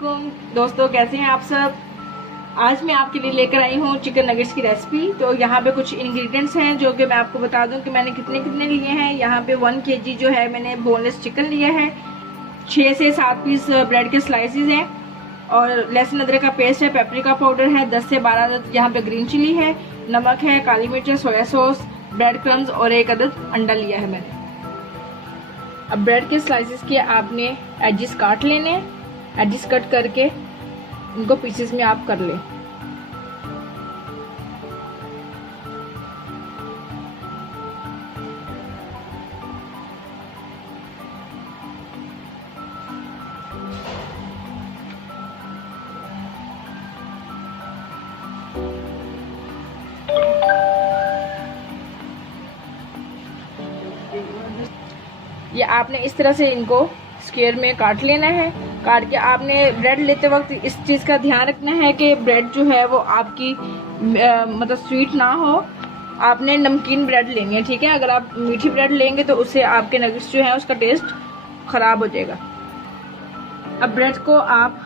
वालेकुम दोस्तों, कैसे हैं आप सब। आज मैं आपके लिए लेकर आई हूँ चिकन नगेट्स की रेसिपी। तो यहाँ पे कुछ इंग्रेडिएंट्स हैं जो कि मैं आपको बता दूँ कि मैंने कितने कितने लिए हैं। यहाँ पे 1 kg जो है मैंने बोनलेस चिकन लिया है, 6 से 7 पीस ब्रेड के स्लाइसेस हैं और लहसुन अदरक का पेस्ट है, पेपरिका पाउडर है, 10 से 12 यहाँ पे ग्रीन चिली है, नमक है, काली मिर्च है, सोया सॉस, ब्रेड क्रम्स और 1 अदद अंडा लिया है मैंने। अब ब्रेड के स्लाइसेस के आपने एजेस काट लेने हैं। एजेस कट करके उनको पीसेस में आप कर लें। ये आपने इस तरह से इनको स्क्वायर में काट लेना है। काट के आपने ब्रेड लेते वक्त इस चीज़ का ध्यान रखना है कि ब्रेड जो है वो आपकी मतलब स्वीट ना हो। आपने नमकीन ब्रेड लेनी है, ठीक है। अगर आप मीठी ब्रेड लेंगे तो उससे आपके नगेट्स जो है उसका टेस्ट खराब हो जाएगा। अब ब्रेड को आप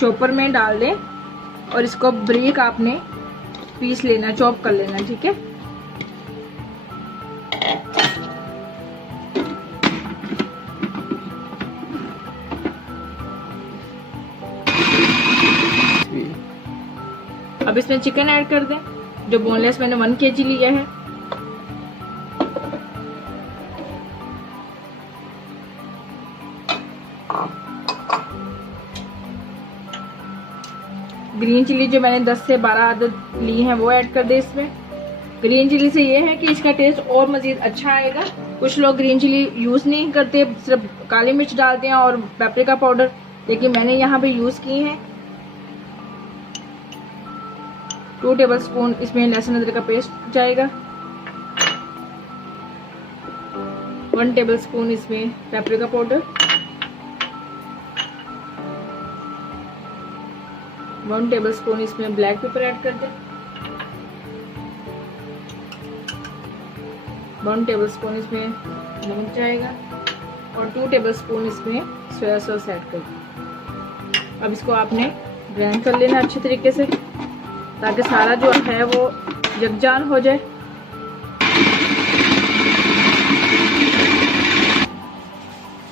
चॉपर में डाल दें और इसको बारीक आपने पीस लेना, चॉप कर लेना, ठीक है। अब इसमें चिकन ऐड कर दें जो बोनलेस मैंने 1 kg लिया है। ग्रीन चिली जो मैंने 10 से 12 अदद ली हैं वो ऐड कर दे इसमें। ग्रीन चिली से ये है कि इसका टेस्ट और मज़ीद अच्छा आएगा। कुछ लोग ग्रीन चिली यूज़ नहीं करते, सिर्फ काली मिर्च डालते हैं और पेपरिका पाउडर, लेकिन मैंने यहाँ पे यूज़ की है। 2 टेबलस्पून इसमें लहसुन अदरक का पेस्ट जाएगा, 1 टेबलस्पून इसमें पेपरिका पाउडर, 1 टेबलस्पून इसमें ब्लैक पेपर ऐड कर दें, 1 टेबलस्पून इसमें नमक जाएगा और 2 टेबलस्पून इसमें सोया सॉस ऐड कर दें। अब इसको आपने ग्राइंड कर लेना अच्छे तरीके से ताकि सारा जो है वो यकजान हो जाए।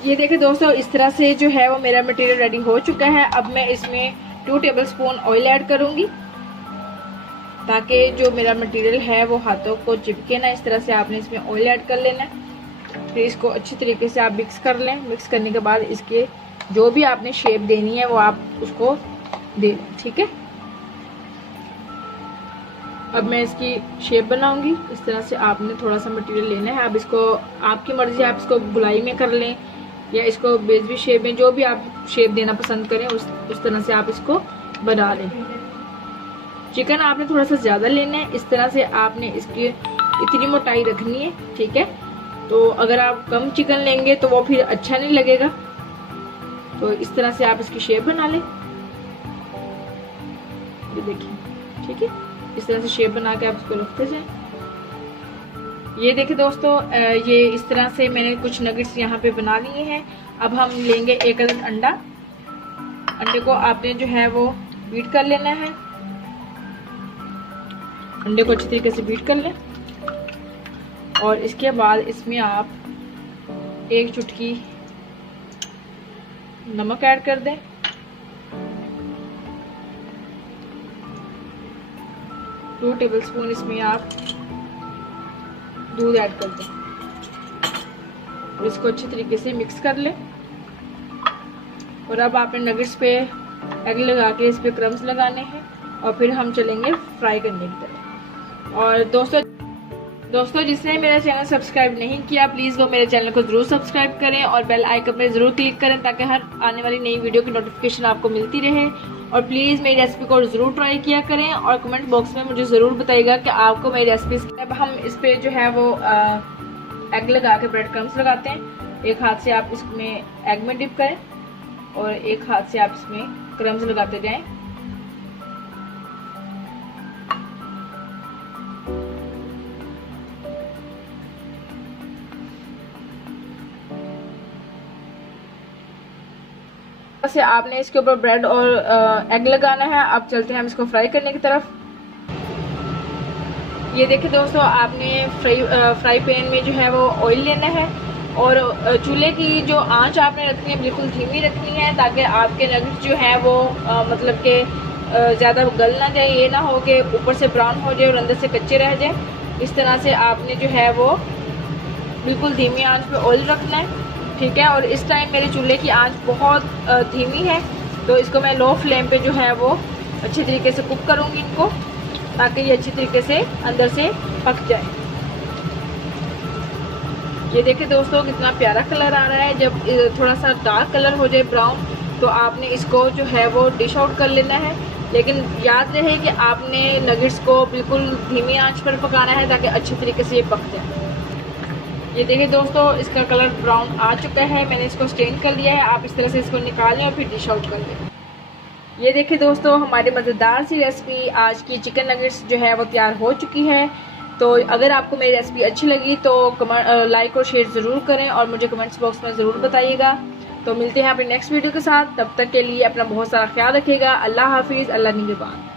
ये देखिए दोस्तों, इस तरह से जो है वो मेरा मटेरियल रेडी हो चुका है। अब मैं इसमें 2 टेबलस्पून ऑयल ऐड करूंगी ताकि जो मेरा मटेरियल है वो हाथों को चिपके ना। इस तरह से आपने इसमें ऑयल ऐड कर लेना है। फिर इसको अच्छी तरीके से आप मिक्स कर लें। मिक्स करने के बाद इसके जो भी आपने शेप देनी है वो आप उसको दे, ठीक है। अब मैं इसकी शेप बनाऊंगी। इस तरह से आपने थोड़ा सा मटेरियल लेना है। अब इसको आपकी मर्जी, आप इसको गुलाई में कर लें या इसको बेजवी शेप में, जो भी आप शेप देना पसंद करें उस तरह से आप इसको बना लें। चिकन आपने थोड़ा सा ज़्यादा लेना है। इस तरह से आपने इसकी इतनी मोटाई रखनी है, ठीक है। तो अगर आप कम चिकन लेंगे तो वो फिर अच्छा नहीं लगेगा। तो इस तरह से आप इसकी शेप बना लें। ये देखिए, ठीक है। इस तरह से शेप बना के आप इसको रखते जाएं। ये देखिए दोस्तों, ये इस तरह से मैंने कुछ नगेट्स यहाँ पे बना लिए हैं। अब हम लेंगे 1 अदद अंडा। अंडे को आपने जो है वो बीट कर लेना है। अंडे को अच्छी तरीके से बीट कर लें और इसके बाद इसमें आप 1 चुटकी नमक ऐड कर दें, 2 टेबलस्पून इसमें आप दूध ऐड कर दें और इसको अच्छी तरीके से मिक्स कर लें। और अब आपने नगेट्स पे एग लगा के इस पे क्रम्स लगाने हैं और फिर हम चलेंगे फ्राई करने की तरफ। और दोस्तों जिसने मेरा चैनल सब्सक्राइब नहीं किया प्लीज़ वो मेरे चैनल को ज़रूर सब्सक्राइब करें और बेल आइकन पे ज़रूर क्लिक करें ताकि हर आने वाली नई वीडियो की नोटिफिकेशन आपको मिलती रहे। और प्लीज़ मेरी रेसिपी को ज़रूर ट्राई किया करें और कमेंट बॉक्स में मुझे ज़रूर बताइएगा कि आपको मेरी रेसिपीज। अब हम इस पर जो है वो एग लगा के ब्रेड क्रम्स लगाते हैं। एक हाथ से आप इसमें एग में डिप करें और एक हाथ से आप इसमें क्रम्स लगाते जाएं। से आपने इसके ऊपर ब्रेड और एग लगाना है। अब चलते हैं हम इसको फ्राई करने की तरफ। ये देखिए दोस्तों, आपने फ्राई पैन में जो है वो ऑयल लेना है और चूल्हे की जो आंच आपने रखनी है बिल्कुल धीमी रखनी है, ताकि आपके नगेट्स जो है वो मतलब के ज़्यादा गल ना जाए। ये ना हो कि ऊपर से ब्राउन हो जाए और अंदर से कच्चे रह जाए। इस तरह से आपने जो है वो बिल्कुल धीमी आंच पे ऑयल रखना है, ठीक है। और इस टाइम मेरे चूल्हे की आंच बहुत धीमी है, तो इसको मैं लो फ्लेम पे जो है वो अच्छी तरीके से कुक करूँगी इनको, ताकि ये अच्छी तरीके से अंदर से पक जाए। ये देखिए दोस्तों, कितना प्यारा कलर आ रहा है। जब थोड़ा सा डार्क कलर हो जाए ब्राउन, तो आपने इसको जो है वो डिश आउट कर लेना है। लेकिन याद रहे कि आपने नगेट्स को बिल्कुल धीमी आंच पर पकाना है, ताकि अच्छी तरीके से ये पक जाए। ये देखिए दोस्तों, इसका कलर ब्राउन आ चुका है। मैंने इसको स्टेन कर लिया है। आप इस तरह से इसको निकाल लें और फिर डिश आउट कर लें। ये देखिए दोस्तों, हमारी मज़ेदार सी रेसिपी आज की चिकन नगेट्स जो है वो तैयार हो चुकी है। तो अगर आपको मेरी रेसिपी अच्छी लगी तो लाइक और शेयर ज़रूर करें और मुझे कमेंट्स बॉक्स में ज़रूर बताइएगा। तो मिलते हैं अपनी नेक्स्ट वीडियो के साथ। तब तक के लिए अपना बहुत सारा ख्याल रखिएगा। अल्लाह हाफिज़, अल्लाह निगहबान।